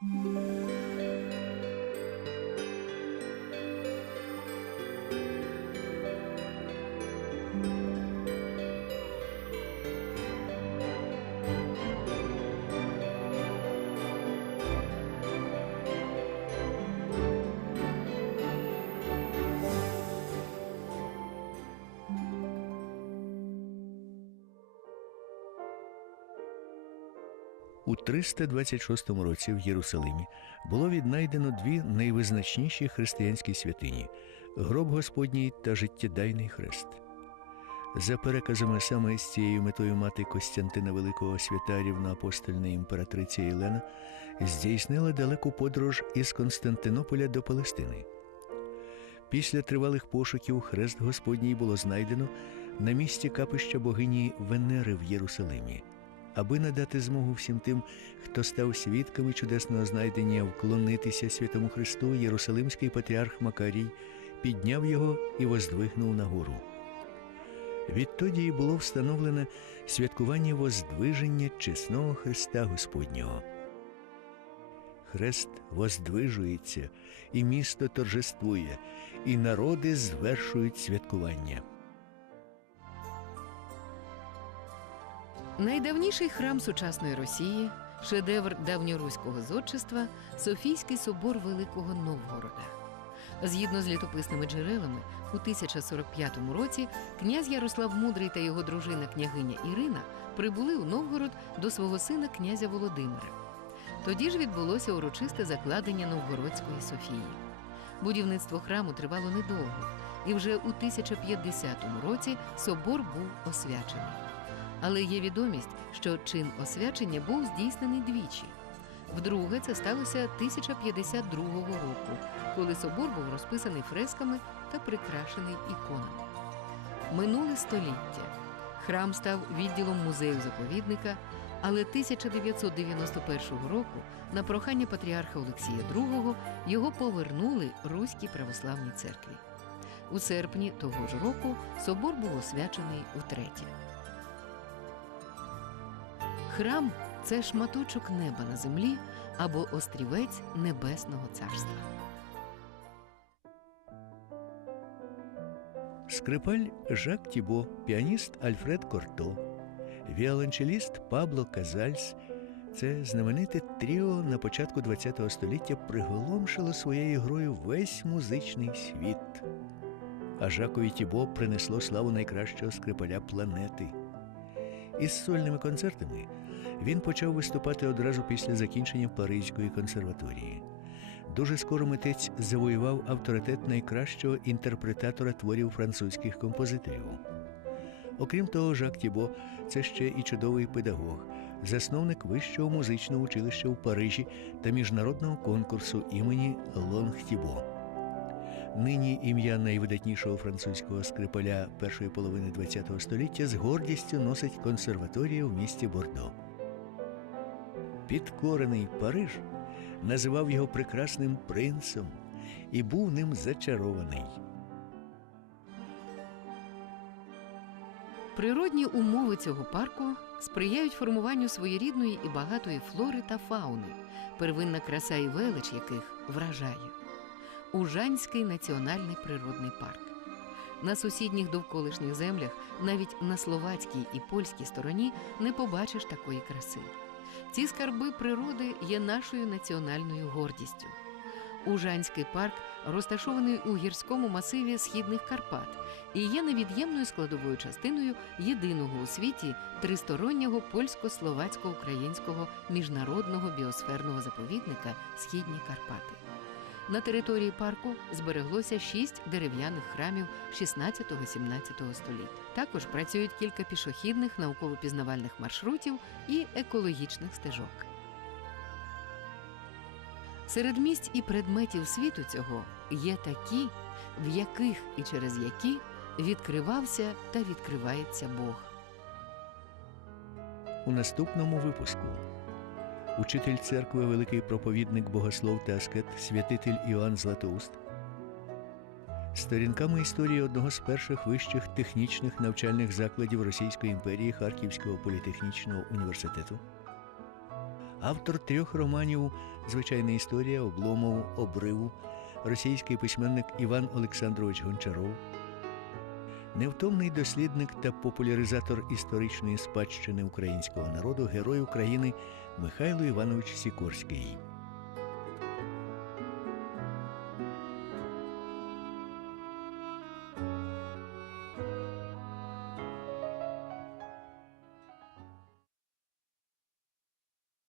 Música У 326 році в Єрусалимі було віднайдено дві найвизначніші християнські святині гроб Господній та життєдайний хрест. За переказами саме з цією метою мати Костянтина Великого свята рівноапостольна імператриця Єлена здійснила далеку подорож із Константинополя до Палестини. Після тривалих пошуків хрест Господній було знайдено на місці капища богині Венери в Єрусалимі. Аби надати змогу всім тим, хто став свідками чудесного знайдення вклонитися святому Христу, Єрусалимський патріарх Макарій підняв його і воздвигнув на гору. Відтоді було встановлене святкування воздвиження чесного Христа Господнього. Хрест воздвижується, і місто торжествує, і народи звершують святкування. Найдавніший храм сучасної Росії, шедевр давньоруського зодчества Софійський собор Великого Новгорода. Згідно з літописними джерелами, у 1045 році князь Ярослав Мудрий та його дружина княгиня Ірина прибули у Новгород до свого сина князя Володимира. Тоді ж відбулося урочисте закладення Новгородської Софії. Будівництво храму тривало недовго, і вже у 1050 році собор був освячений. Але є відомість, що чин освячення був здійснений двічі. Вдруге це сталося 1052 року, коли собор був розписаний фресками та прикрашений іконами. Минуле століття. Храм став відділом музею заповідника, але 1991 року на прохання патріарха Олексія II його повернули Руській православній церкві. У серпні того ж року собор був освячений утретє. Храм це шматочок неба на землі або острівець небесного царства. Скрипаль Жак Тібо, піаніст Альфред Корто, віолончеліст Пабло Казальс. Це знамените тріо на початку ХХ століття приголомшило своєю грою весь музичний світ. А Жакові Тібо принесло славу найкращого скрипаля планети. Із сольними концертами він почав виступати одразу після закінчення Паризької консерваторії. Дуже скоро митець завоював авторитет найкращого інтерпретатора творів французьких композиторів. Окрім того, Жак Тібо це ще і чудовий педагог, засновник вищого музичного училища у Парижі та міжнародного конкурсу імені Лонг Тібо. Нині ім'я найвидатнішого французького скрипаля першої половини ХХ століття з гордістю носить консерваторія в місті Бордо. Підкорений Париж називав його прекрасним принцем і був ним зачарований. Природні умови цього парку сприяють формуванню своєрідної і багатої флори та фауни, первинна краса і велич яких вражає. Ужанський національний природний парк. На сусідніх довколишніх землях, навіть на словацькій і польській стороні, не побачиш такої краси. Ці скарби природи є нашою національною гордістю. Ужанський парк розташований у гірському масиві східних Карпат і є невід'ємною складовою частиною єдиного у світі тристороннього польсько-словацько-українського міжнародного біосферного заповідника Східні Карпати. На території парку збереглося шість дерев'яних храмів 16-17 століть. Також працюють кілька пішохідних науково-пізнавальних маршрутів і екологічних стежок. Серед місць і предметів світу цього є такі, в яких і через які відкривався та відкривається Бог. У наступному випуску учитель церкви, великий проповідник, богослов та аскет, святитель Іоанн Златоуст, сторінками історії одного з перших вищих технічних навчальних закладів Російської імперії Харківського політехнічного університету, автор трьох романів Звичайна історія, обломов, обрив, російський письменник Іван Олександрович Гончаров, невтомний дослідник та популяризатор історичної спадщини українського народу, герой України Михайло Іванович Сікорський.